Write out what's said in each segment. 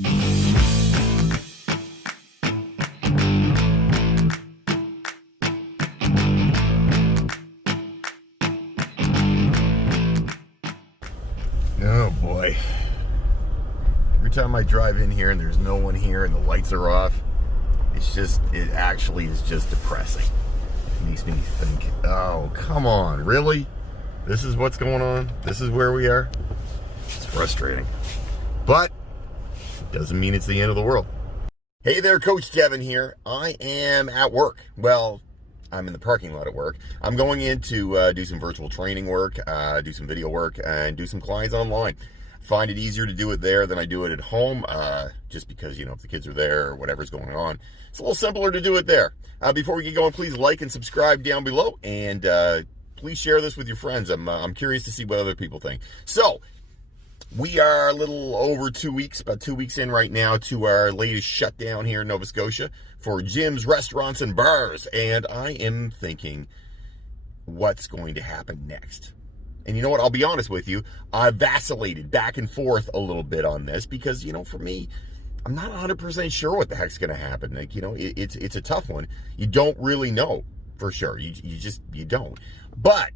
Oh boy. Every time I drive in here and there's no one here and the lights are off, it actually is just depressing. It makes me think, oh, come on, really? This is what's going on? This is where we are? It's frustrating. But it doesn't mean it's the end of the world. Hey there, Coach Devin here. I am at work. Well, I'm in the parking lot at work. I'm going in to do some virtual training work, do some video work, and do some clients online. Find it easier to do it there than I do it at home, just because, if the kids are there or whatever's going on. It's a little simpler to do it there. Before we get going, please like and subscribe down below, and please share this with your friends. I'm curious to see what other people think. So, we are a little over 2 weeks, about 2 weeks in right now to our latest shutdown here in Nova Scotia for gyms, restaurants, and bars. And I am thinking, what's going to happen next? And you know what? I'll be honest with you. I vacillated back and forth a little bit on this because, for me, I'm not 100% sure what the heck's going to happen. Like, it's a tough one. You don't really know for sure. You don't. But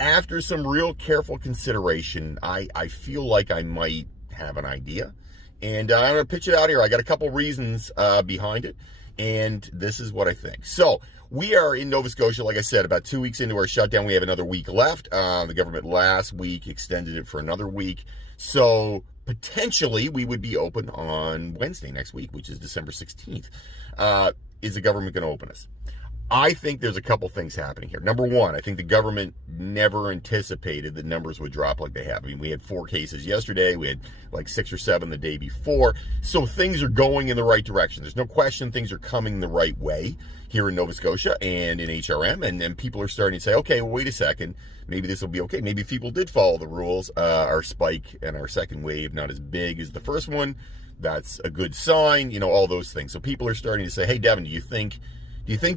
after some real careful consideration, I feel like I might have an idea. And I'm going to pitch it out here. I got a couple reasons behind it. And this is what I think. So, we are in Nova Scotia, like I said, about 2 weeks into our shutdown. We have another week left. The government last week extended it for another week. So, potentially, we would be open on Wednesday next week, which is December 16th. Is the government going to open us? I think there's a couple things happening here. Number one, I think the government never anticipated that numbers would drop like they have. I mean, we had 4 cases yesterday. We had like 6 or 7 the day before. So things are going in the right direction. There's no question things are coming the right way here in Nova Scotia and in HRM. And then people are starting to say, okay, well, wait a second. Maybe this will be okay. Maybe if people did follow the rules. Our spike and our second wave, not as big as the first one. That's a good sign, all those things. So people are starting to say, hey, Devin, do you think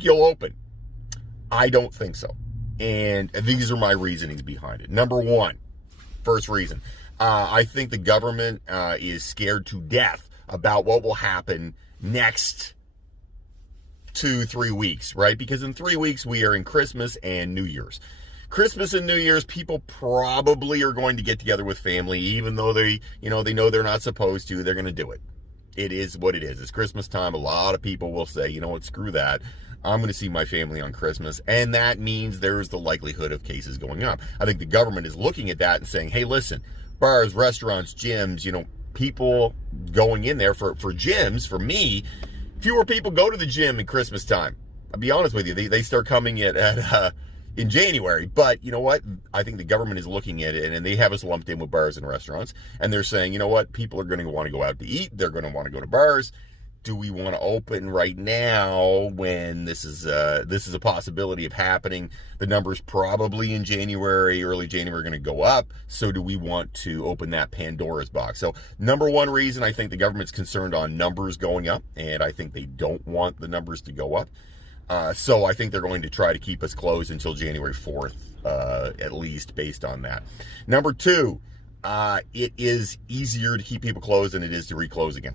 you'll open? I don't think so. And these are my reasonings behind it. Number one, first reason, I think the government is scared to death about what will happen next 2-3 weeks, right? Because in 3 weeks, we are in Christmas and New Year's. Christmas and New Year's, people probably are going to get together with family, even though they know they're not supposed to. They're going to do it. It is what it is. It's Christmas time. A lot of people will say, you know what, screw that. I'm going to see my family on Christmas. And that means there's the likelihood of cases going up. I think the government is looking at that and saying, hey, listen, bars, restaurants, gyms, people going in there for gyms, for me, fewer people go to the gym at Christmas time. I'll be honest with you. They start coming in January. But you know what? I think the government is looking at it, and they have us lumped in with bars and restaurants. And they're saying, you know what? People are going to want to go out to eat. They're going to want to go to bars. Do we want to open right now when this is a possibility of happening? The numbers probably in January, early January, are going to go up. So do we want to open that Pandora's box? So number one reason, I think the government's concerned on numbers going up, and I think they don't want the numbers to go up. So I think they're going to try to keep us closed until January 4th, at least based on that. Number two, it is easier to keep people closed than it is to reclose again.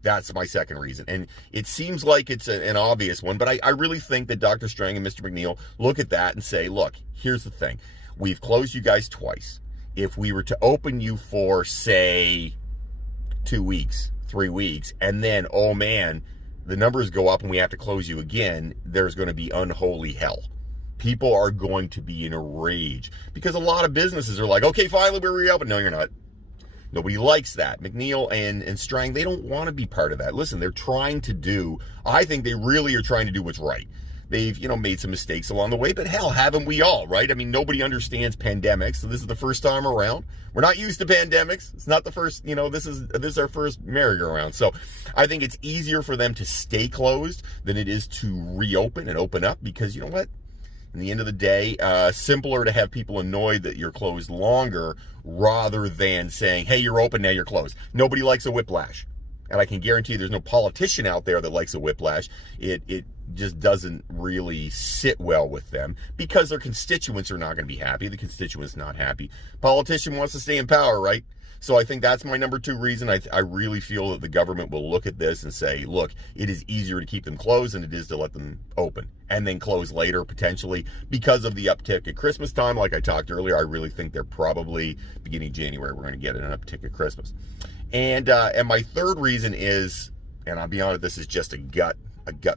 That's my second reason. And it seems like it's an obvious one, but I really think that Dr. Strang and Mr. McNeil look at that and say, look, here's the thing. We've closed you guys twice. If we were to open you for, say, 2 weeks, 3 weeks, and then, oh man, the numbers go up and we have to close you again, there's going to be unholy hell. People are going to be in a rage because a lot of businesses are like, okay, finally we're reopened. No, you're not. Nobody likes that. McNeil and Strang, they don't want to be part of that. Listen, they're trying to do, I think they really are trying to do what's right. They've, made some mistakes along the way, but hell, haven't we all, right? I mean, nobody understands pandemics, so this is the first time around. We're not used to pandemics. It's not the first, this is our first merry-go-round. So I think it's easier for them to stay closed than it is to reopen and open up because, you know what? In the end of the day, simpler to have people annoyed that you're closed longer rather than saying, hey, you're open, now you're closed. Nobody likes a whiplash. And I can guarantee there's no politician out there that likes a whiplash. It just doesn't really sit well with them because their constituents are not going to be happy. The constituent's not happy. Politician wants to stay in power, right? So I think that's my number 2 reason. I really feel that the government will look at this and say, look, it is easier to keep them closed than it is to let them open and then close later potentially because of the uptick at Christmas time. Like I talked earlier, I really think they're probably beginning January, we're going to get an uptick at Christmas. And my third reason is, and I'll be honest, this is just a gut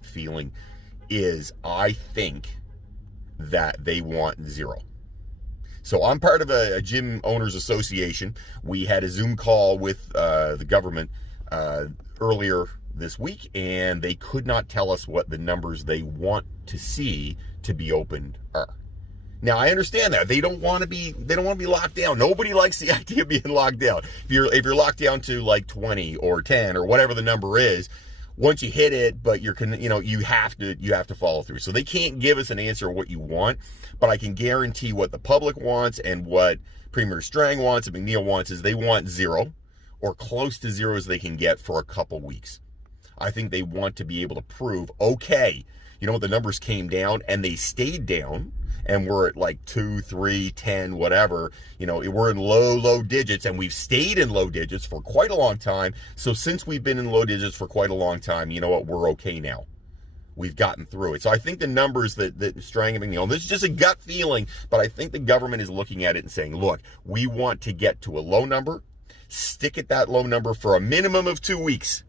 feeling, is I think that they want zero. So I'm part of a gym owners association. We had a Zoom call with the government earlier this week, and they could not tell us what the numbers they want to see to be opened are. Now I understand that they don't want to be locked down. Nobody likes the idea of being locked down. If you're locked down to like 20 or 10 or whatever the number is, once you hit it, but you have to follow through. So they can't give us an answer of what you want, but I can guarantee what the public wants and what Premier Strang wants and McNeil wants is they want zero or close to zero as they can get for a couple weeks. I think they want to be able to prove, okay, you know what, the numbers came down and they stayed down and we're at like 2, 3, 10, whatever, we're in low digits and we've stayed in low digits for quite a long time. So since we've been in low digits for quite a long time, you know what, we're okay now. We've gotten through it. So I think the numbers that Strang and McNeil, this is just a gut feeling, but I think the government is looking at it and saying, look, we want to get to a low number, stick at that low number for a minimum of 2 weeks.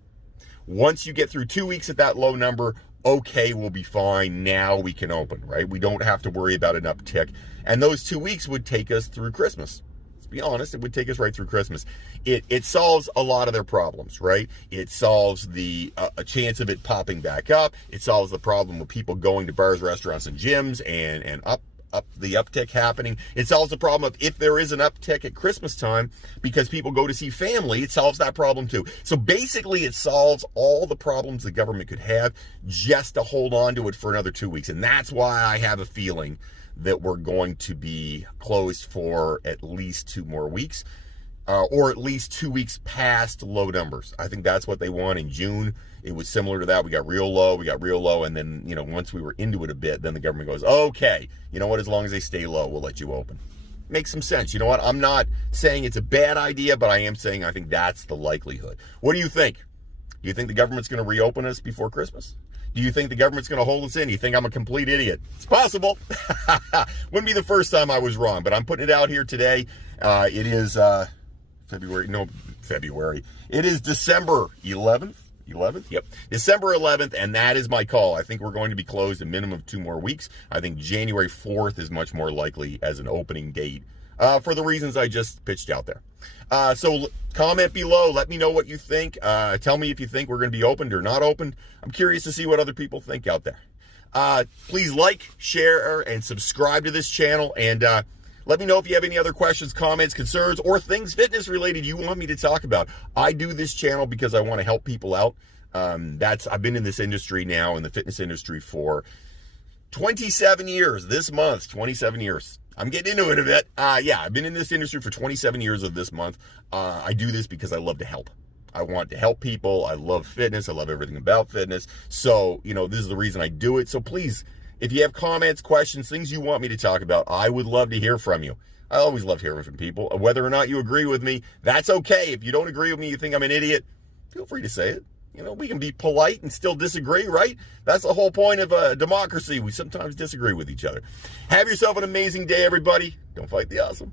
Once you get through 2 weeks at that low number, okay, we'll be fine. Now we can open, right? We don't have to worry about an uptick. And those 2 weeks would take us through Christmas. Let's be honest, it would take us right through Christmas. It solves a lot of their problems, right? It solves the a chance of it popping back up. It solves the problem of people going to bars, restaurants, and gyms and up the uptick happening. It solves the problem of if there is an uptick at Christmas time because people go to see family, it solves that problem too. So basically it solves all the problems the government could have just to hold on to it for another 2 weeks. And that's why I have a feeling that we're going to be closed for at least 2 more weeks. Or at least 2 weeks past low numbers. I think that's what they want. In June, it was similar to that. We got real low, and then, once we were into it a bit, then the government goes, okay, you know what, as long as they stay low, we'll let you open. Makes some sense. You know what, I'm not saying it's a bad idea, but I am saying I think that's the likelihood. What do you think? Do you think the government's going to reopen us before Christmas? Do you think the government's going to hold us in? Do you think I'm a complete idiot? It's possible. Wouldn't be the first time I was wrong, but I'm putting it out here today. It is... February. It is December 11th. Yep. December 11th, and that is my call. I think we're going to be closed a minimum of 2 more weeks. I think January 4th is much more likely as an opening date for the reasons I just pitched out there. So comment below. Let me know what you think. Tell me if you think we're going to be opened or not opened. I'm curious to see what other people think out there. Please like, share, and subscribe to this channel, and let me know if you have any other questions, comments, concerns, or things fitness related you want me to talk about. I do this channel because I want to help people out. I've been in this industry now, in the fitness industry, for 27 years. This month, 27 years. I'm getting into it a bit. I've been in this industry for 27 years of this month. I do this because I love to help. I want to help people. I love fitness. I love everything about fitness. So, this is the reason I do it. So please, if you have comments, questions, things you want me to talk about, I would love to hear from you. I always love hearing from people. Whether or not you agree with me, that's okay. If you don't agree with me, you think I'm an idiot, feel free to say it. We can be polite and still disagree, right? That's the whole point of democracy. We sometimes disagree with each other. Have yourself an amazing day, everybody. Don't fight the awesome.